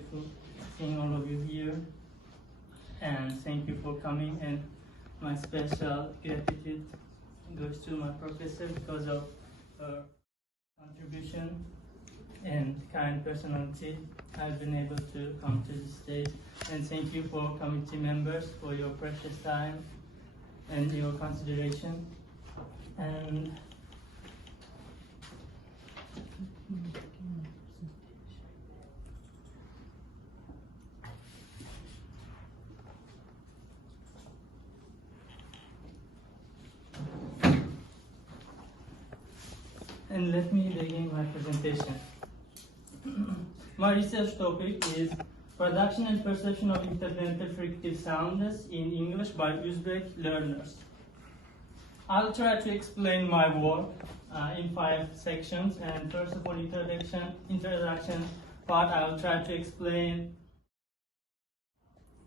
grateful seeing all of you here, and thank you for coming. And my special gratitude goes to my professor because of her contribution and kind personality. I've been able to come to this stage, and thank you for committee members for your precious time and your consideration. And let me begin my presentation. My research topic is production and perception of interdental fricative sounds in English by Uzbek learners. I'll try to explain my work in 5 sections, and first of all, introduction part, I will try to explain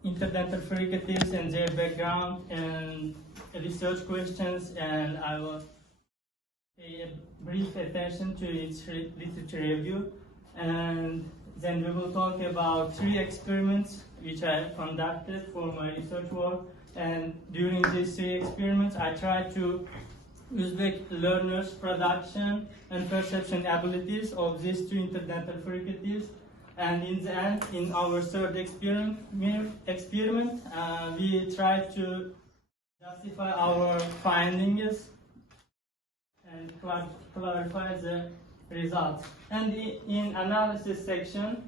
interdental fricatives and their background and research questions, and I will pay a brief attention to its literature review, and then we will talk about 3 experiments which I conducted for my research work. And during these 3 experiments, I tried to Uzbek learners' production and perception abilities of these 2 interdental fricatives. And in the end, in our 3rd experiment, we tried to justify our findings and clarify the results. And in analysis section,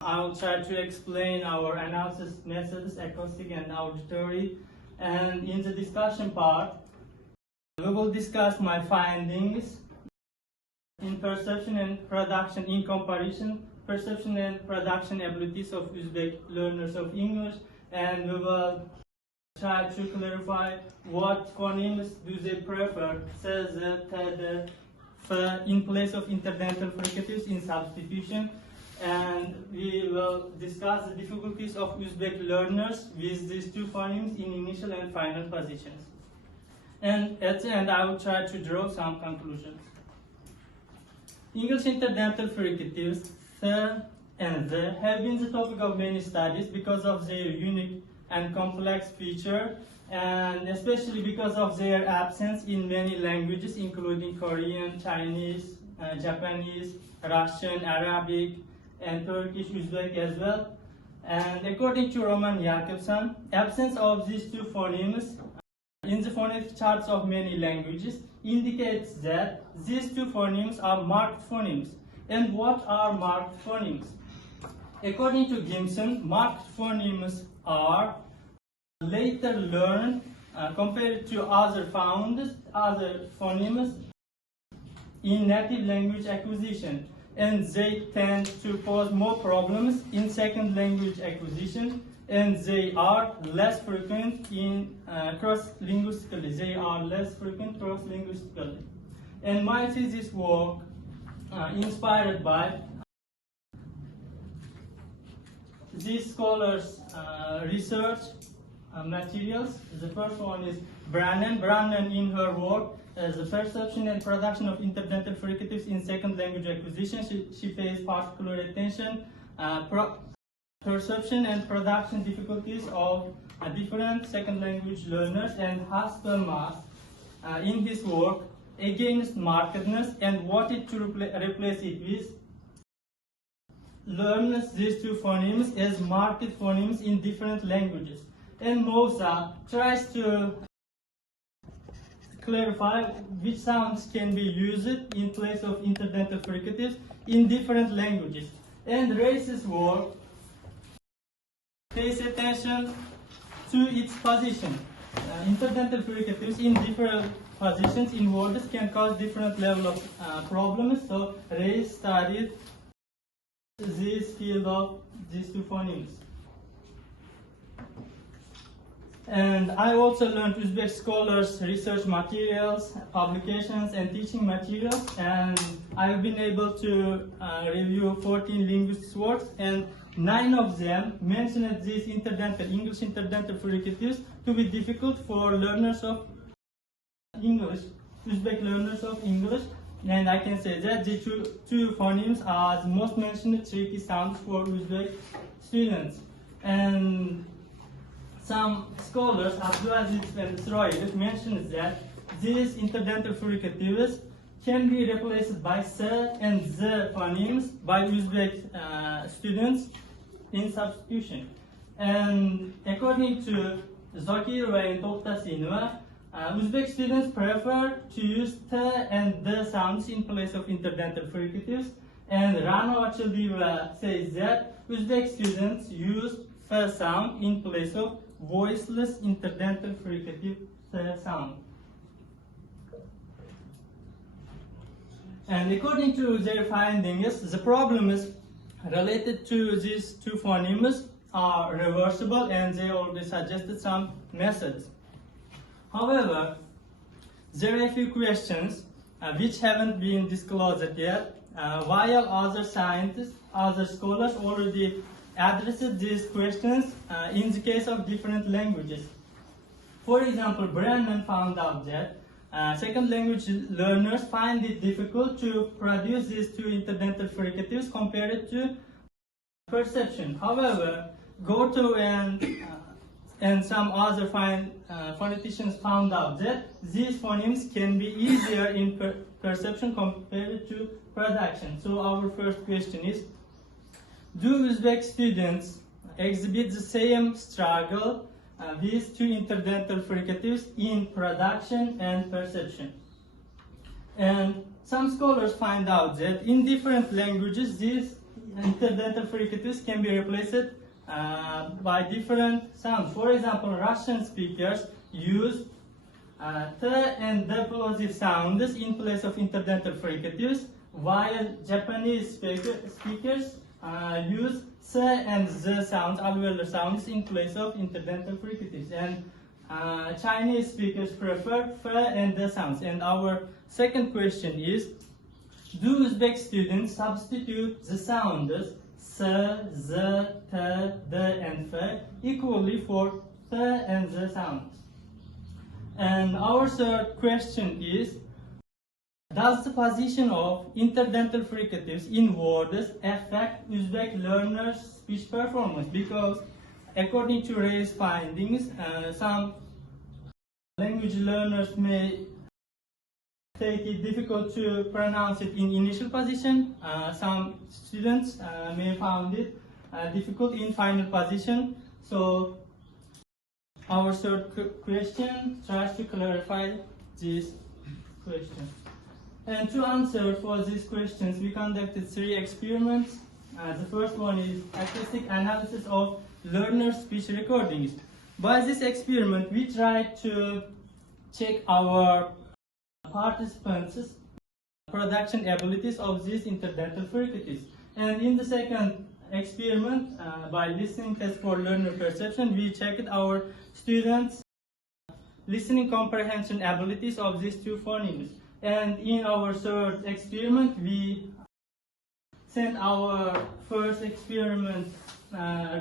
I will try to explain our analysis methods, acoustic and auditory. And in the discussion part, we will discuss my findings in perception and production in comparison, perception and production abilities of Uzbek learners of English, and we will try to clarify what phonemes do they prefer, s, z, t, d, f, in place of interdental fricatives in substitution. And we will discuss the difficulties of Uzbek learners with these 2 phonemes in initial and final positions. And at the end, I will try to draw some conclusions. English interdental fricatives, th and the, have been the topic of many studies because of their unique and complex feature, and especially because of their absence in many languages, including Korean, Chinese, Japanese, Russian, Arabic, and Turkish, Uzbek as well. And according to Roman Jakobson, absence of these 2 phonemes in the phonetic charts of many languages indicates that these 2 phonemes are marked phonemes. And what are marked phonemes? According to Gimson, marked phonemes are later learned compared to other phonemes in native language acquisition, and they tend to cause more problems in second language acquisition, and they are less frequent in cross-linguistically. And my thesis work inspired by these scholars' research materials. The first one is Brannan in her work, the perception and production of interdental fricatives in second language acquisition. She pays particular attention perception and production difficulties of different second language learners, and Haspelmass in his work against markedness and wanted to replace it with learns these 2 phonemes as marked phonemes in different languages. And Mosa tries to clarify which sounds can be used in place of interdental fricatives in different languages. And Reis's work pays attention to its position. Interdental fricatives in different positions in words can cause different level of problems. So Reis studied this field of these 2 phonemes. And I also learned Uzbek scholars' research materials, publications, and teaching materials, and I've been able to review 14 linguists' works, and 9 of them mentioned these English interdental fricatives to be difficult for learners of English, Uzbek learners of English, and I can say that the two phonemes are the most mentioned tricky sounds for Uzbek students. And some scholars, Abdulaziz and Sroyev, mentioned that these interdental fricatives can be replaced by S and Z phonemes by Uzbek students in substitution. And according to Zokirova and Toktasinova, Uzbek students prefer to use T and D sounds in place of interdental fricatives. And Rano Achildeva says that Uzbek students use F sound in place of voiceless interdental fricative sound. And according to their findings, the problems related to these two phonemes are reversible, and they already suggested some methods. However, there are a few questions which haven't been disclosed yet, while other scientists, other scholars already addressed these questions in the case of different languages. For example, Brennan found out that second language learners find it difficult to produce these two interdental fricatives compared to perception. However, Goto and some other phoneticians found out that these phonemes can be easier in perception compared to production. So our first question is, do Uzbek students exhibit the same struggle with two interdental fricatives in production and perception? And some scholars find out that in different languages these interdental fricatives can be replaced by different sounds. For example, Russian speakers use T and D plosive sounds in place of interdental fricatives, while Japanese speakers use S and Z sounds, alveolar sounds, in place of interdental fricatives. And Chinese speakers prefer F and D sounds. And our second question is, do Uzbek students substitute the sounds S, Z, T, D, and F equally for T and Z sounds? And our third question is, does the position of interdental fricatives in words affect Uzbek learners' speech performance? Because according to Ray's findings, some language learners may take it difficult to pronounce it in initial position. Some students may find it difficult in final position. So our third question tries to clarify this question. And to answer for these questions, we conducted 3 experiments. The first one is acoustic analysis of learner speech recordings. By this experiment, we tried to check our participants' production abilities of these interdental fricatives. And in the second experiment, by listening test for learner perception, we checked our students' listening comprehension abilities of these two phonemes. And in our third experiment, we sent our first experiment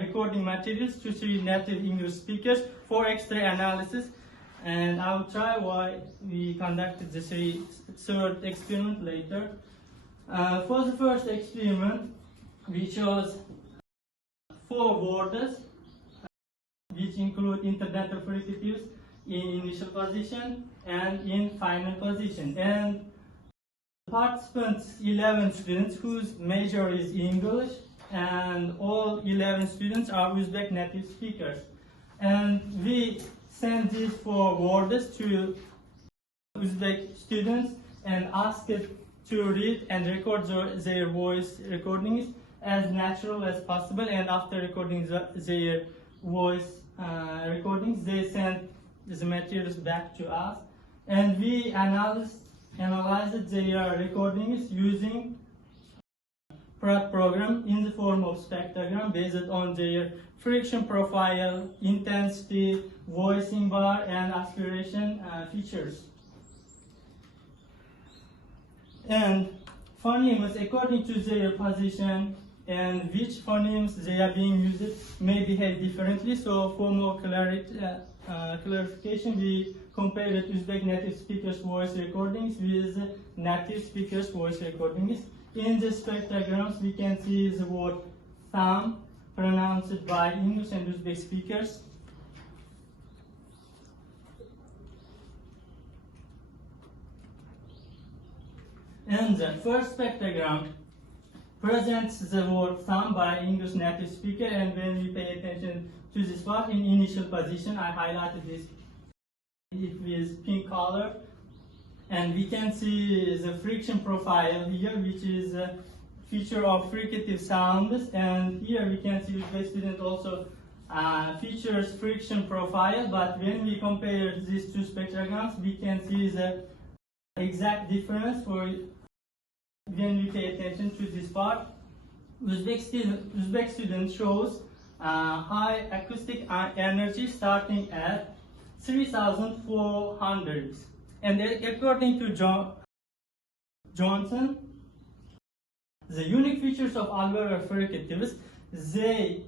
recording materials to 3 native English speakers for extra analysis. And I'll try why we conducted the third experiment later. For the first experiment, we chose 4 words, which include interdental fricatives in initial position and in final position. And participants, 11 students whose major is English, and all 11 students are Uzbek native speakers. And we sent these 4 words to Uzbek students and asked to read and record their voice recordings as natural as possible. And after recording their voice recordings, they sent the materials back to us, and we analyzed their recordings using Pratt program in the form of spectrogram based on their friction profile, intensity, voicing bar, and aspiration features. And phonemes, according to their position and which phonemes they are being used may behave differently. So for more clarification, we compared Uzbek native speakers' voice recordings with native speakers' voice recordings. In the spectrograms, we can see the word thumb pronounced by English and Uzbek speakers. And the first spectrogram presents the word thumb by English native speaker, and when we pay attention to this part in initial position, I highlighted this with pink color, and we can see the friction profile here, which is a feature of fricative sounds, and here we can see the student also features friction profile, but when we compare these two spectrograms, we can see the exact difference for when we pay attention to this part. Uzbek student shows high acoustic energy starting at 3,400, and according to Johnson, the unique features of alveolar fricatives, they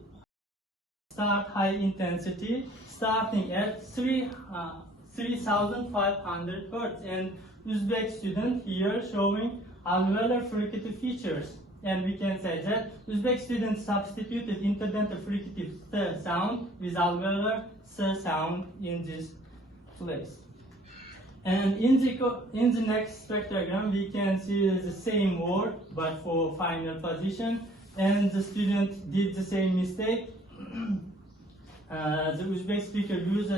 start high intensity starting at 3,500 Hertz, and Uzbek student here showing alveolar fricative features, and we can say that Uzbek students substituted interdental fricative th sound with alveolar s sound in this place. And in the next spectrogram, we can see the same word but for final position, and the student did the same mistake. The Uzbek speaker used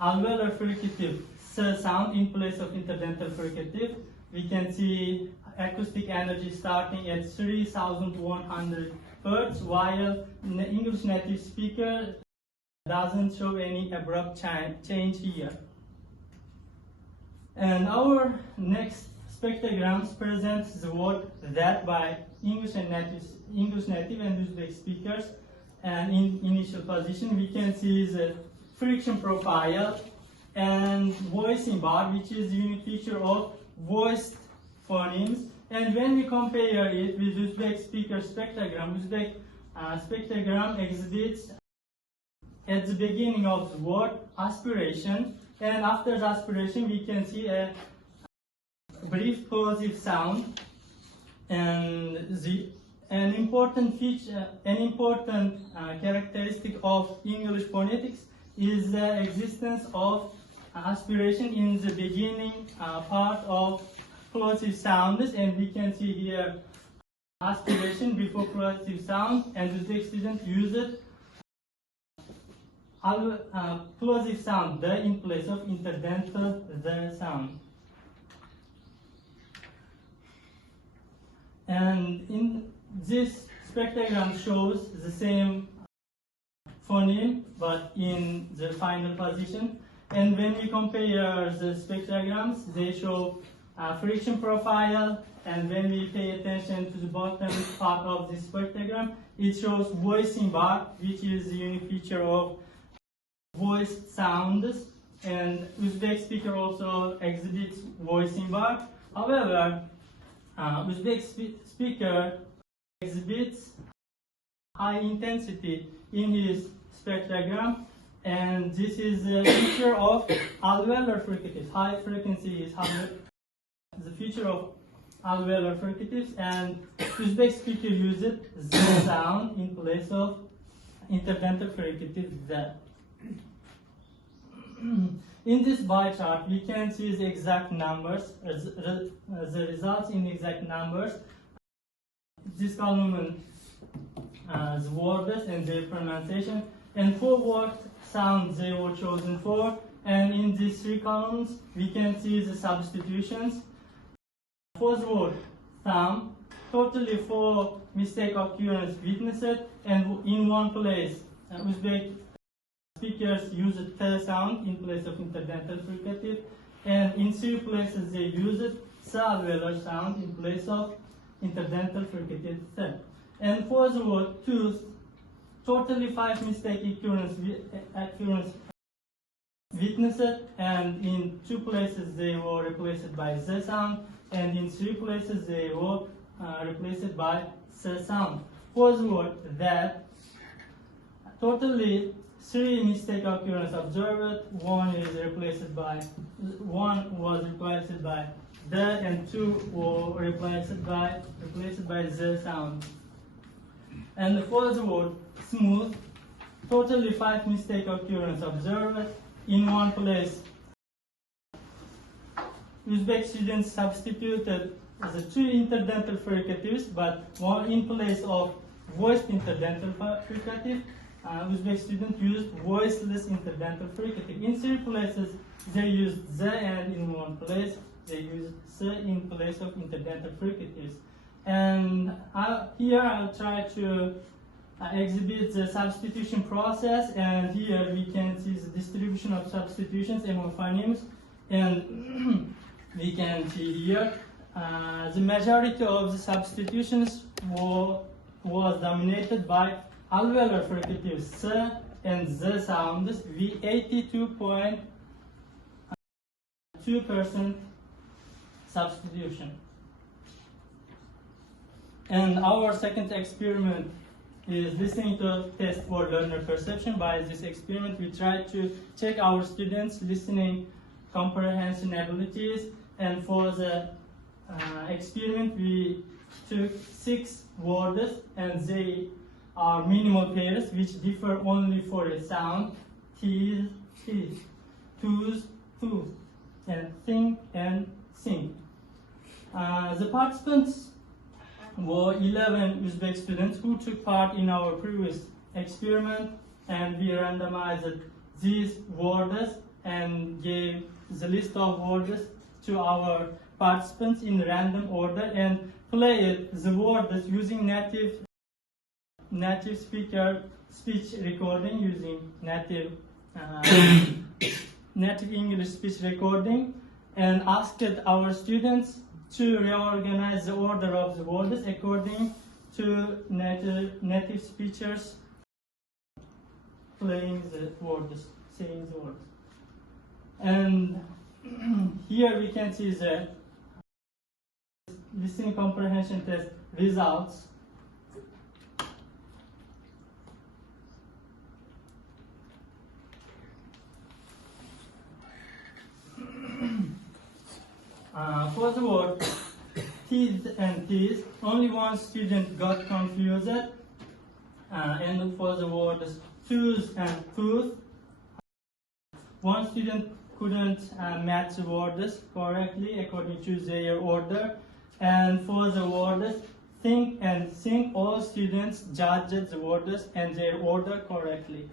alveolar fricative s sound in place of interdental fricative. We can see acoustic energy starting at 3,100 Hertz, while the English native speaker doesn't show any abrupt change here. And our next spectrograms presents the word that by English native and Uzbek speakers, and in initial position we can see the friction profile and voicing bar, which is the unique feature of voiced phonemes. And when we compare it with Uzbek speaker spectrogram, Uzbek spectrogram exhibits at the beginning of the word aspiration, and after the aspiration we can see a brief plosive sound. And an important feature, an important characteristic of English phonetics is the existence of aspiration in the beginning part of plosive sounds, and we can see here aspiration before plosive sound, and the Uzbek student uses plosive sound the in place of interdental the sound. And in this spectrogram shows the same phoneme but in the final position, and when we compare the spectrograms, they show friction profile, and when we pay attention to the bottom part of this spectrogram, it shows voicing bar, which is the unique feature of voiced sounds, and Uzbek speaker also exhibits voicing bar. However, Uzbek speaker exhibits high intensity in his spectrogram, and this is a feature of alveolar fricatives. High frequency is the feature of alveolar fricatives, and Uzbek speaker uses z sound in place of interdental fricative z. In this bar chart, we can see the exact numbers, the results in exact numbers. This column the words and their pronunciation, and for what sounds they were chosen for. And in these three columns, we can see the substitutions. For the word thumb, totally 4 mistake occurrence witnessed, and in one place, Uzbek speakers use a th sound in place of interdental fricative, and in 3 places they use alveolar sound in place of interdental fricative th. And for the word tooth, totally 5 mistake occurrence witnessed, and in 2 places they were replaced by z sound, and in 3 places they were replaced by s sound. false word that totally 3 mistake occurrence observed. One was replaced by the, and 2 were replaced by the sound. And the false word smooth, totally 5 mistake occurrence observed. In one place, Uzbek students substituted the 2 interdental fricatives, but one in place of voiced interdental fricative, Uzbek students used voiceless interdental fricative. In 3 places, they used the, and in one place, they used the in place of interdental fricatives. And here I'll try to exhibit the substitution process, and here we can see the distribution of substitutions among phonemes, and we can see here the majority of the substitutions was dominated by alveolar fricatives S and Z sounds with 82.2% substitution. And our second experiment is listening to test for learner perception. By this experiment, we try to check our students' listening comprehension abilities, and for the experiment we took 6 words, and they are minimal pairs which differ only for a sound: tease, tease, tooth, tooth, and think and sing. The participants were 11 Uzbek students who took part in our previous experiment, and we randomized these words and gave the list of words to our participants in random order and played the words using native speaker speech recording, using native English speech recording, and asked our students to reorganize the order of the words according to native speakers playing the words, saying the words. And here we can see the listening comprehension test results. For the word teeth and teeth, only one student got confused, and for the words tooth and tooth, one student couldn't match the words correctly according to their order, and for the words think and sing, all students judged the words and their order correctly.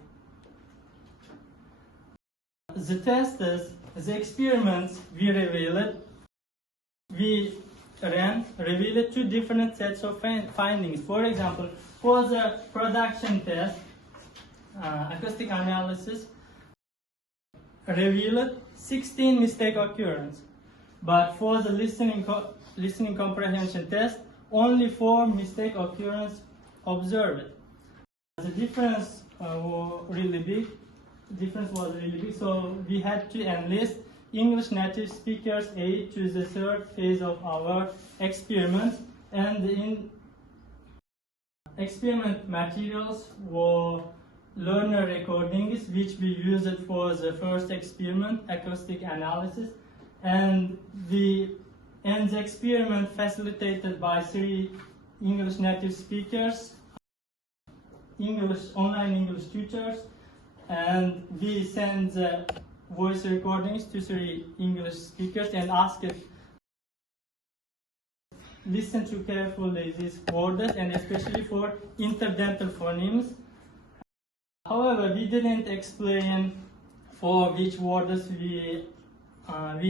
The tests, the experiments we revealed 2 different sets of findings. For example, for the production test, acoustic analysis revealed 16 mistake occurrence, but for the listening comprehension test, only 4 mistake occurrence observed. The difference was really big. So we had to enlist English native speakers aid to the third phase of our experiment, and in experiment materials were learner recordings which we used for the first experiment, acoustic analysis, and the experiment facilitated by 3 English native speakers, online English tutors, and we sent the voice recordings to 3 English speakers and asked listen to carefully these words, and especially for interdental phonemes. However, we didn't explain for which words we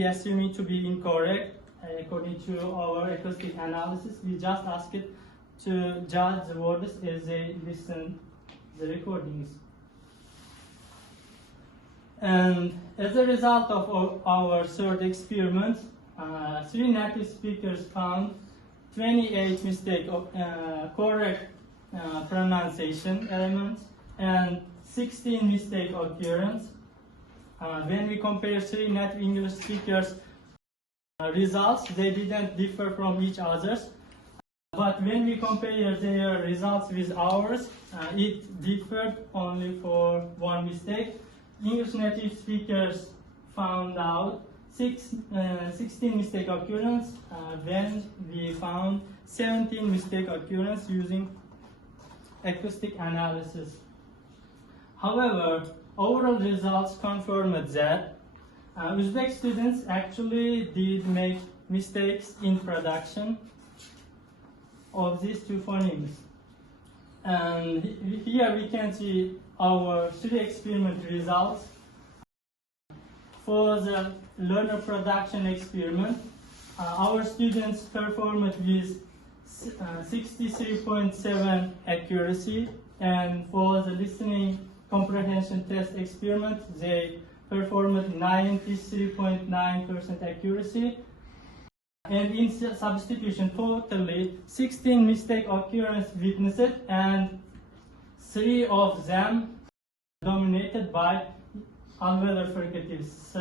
assume it to be incorrect according to our acoustic analysis. We just asked to judge the words as they listen the recordings. And as a result of our third experiment, 3 native speakers found 28 correct pronunciation elements and 16 mistake occurrence. When we compare 3 native English speakers results, they didn't differ from each other. But when we compare their results with ours, it differed only for one mistake. English native speakers found out 16 mistake occurrence, when we found 17 mistake occurrence using acoustic analysis. However, overall results confirmed that Uzbek students actually did make mistakes in production of these two phonemes. And here we can see our 3 experiment results. For the learner production experiment, our students performed with 63.7 accuracy, and for the listening comprehension test experiment, they performed 93.9% accuracy. And in substitution, totally 16 mistake occurrence witnessed, and 3 of them dominated by alveolar fricatives,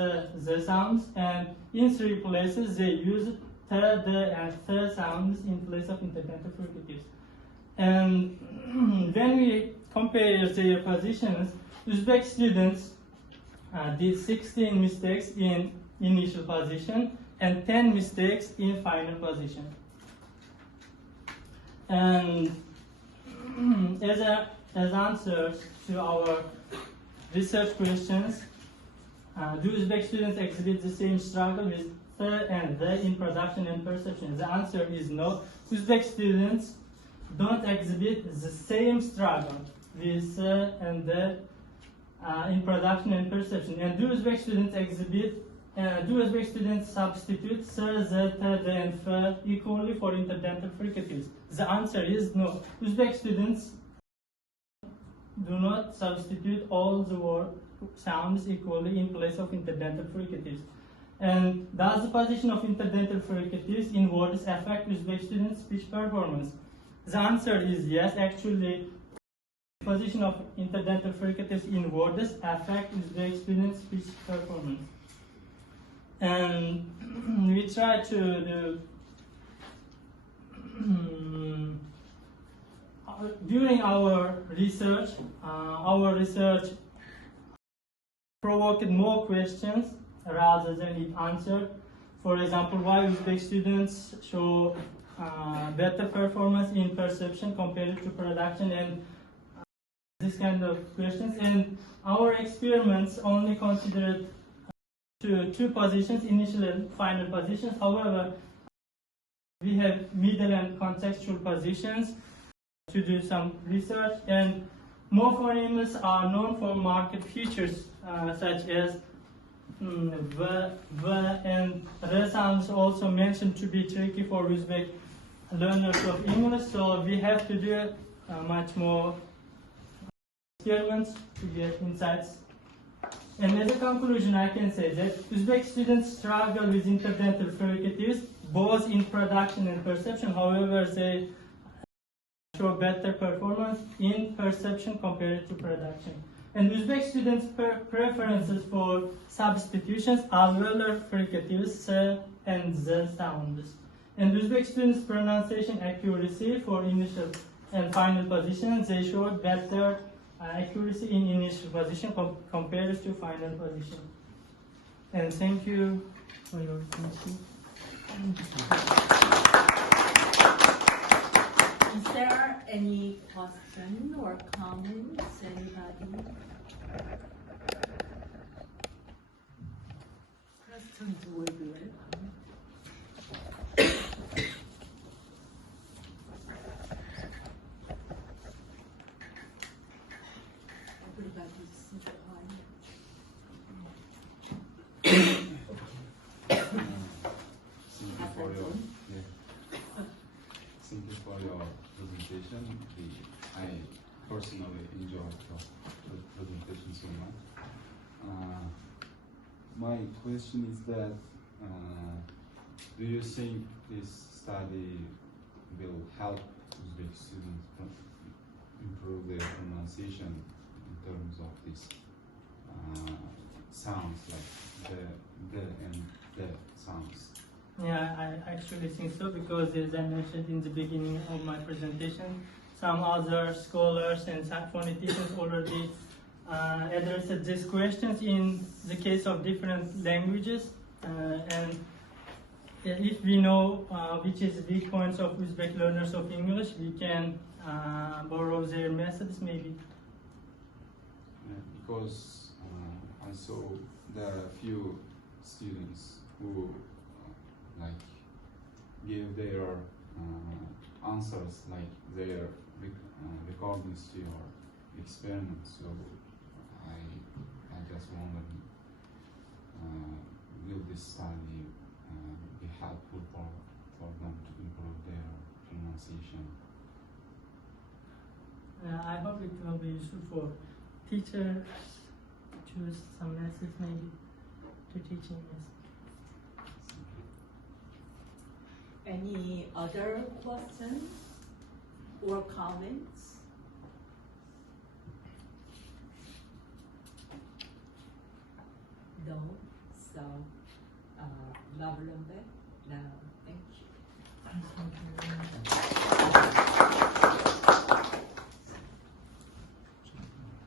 the sounds, and in 3 places they used the and the sounds in place of interdental fricatives. And when we compare their positions, Uzbek students did 16 mistakes in initial position and 10 mistakes in final position. And as answers to our research questions, do Uzbek students exhibit the same struggle with the and the in production and perception? The answer is no. Uzbek students don't exhibit the same struggle with the and the in production and perception. And do Uzbek students exhibit do Uzbek students substitute sir, the, and f equally for interdental fricatives? The answer is no. Uzbek students do not substitute all the word sounds equally in place of interdental fricatives. And does the position of interdental fricatives in words affect Uzbek students' speech performance? The answer is yes. Actually, the position of interdental fricatives in words affect Uzbek students' speech performance. And we try to do during our research provoked more questions rather than it answered. For example, why Uzbek students show better performance in perception compared to production, and this kind of questions. And our experiments only considered two positions, initial and final positions. However, we have middle and contextual positions to do some research, and more phonemes are known for marked features such as v, and r sounds also mentioned to be tricky for Uzbek learners of English. So we have to do much more experiments to get insights. And as a conclusion, I can say that Uzbek students struggle with interdental fricatives both in production and perception. However, they show better performance in perception compared to production. And Uzbek students' preferences for substitutions, alveolar fricatives, and the sounds. And Uzbek students' pronunciation accuracy for initial and final positions, they showed better accuracy in initial position compared to final position. And thank you for your attention. Is there any question or comments, anybody? Questions would be welcome. Everybody's super quiet. Thank you for your presentation. I personally enjoyed the presentation so much. My question is that do you think this study will help Uzbek students improve their pronunciation in terms of these sounds like the and the sounds? Yeah, I actually think so because, as I mentioned in the beginning of my presentation, some other scholars and some phoneticians already addressed these questions in the case of different languages. And if we know which is the weak points of Uzbek learners of English, we can borrow their methods maybe. Because I saw there are a few students who like give their answers, like their recordings to your experiments. So I just wondered, will this study be helpful for them to improve their pronunciation? I hope it will be useful for teachers to choose some methods maybe to teaching this. Any other questions or comments? No, so, love Lombe.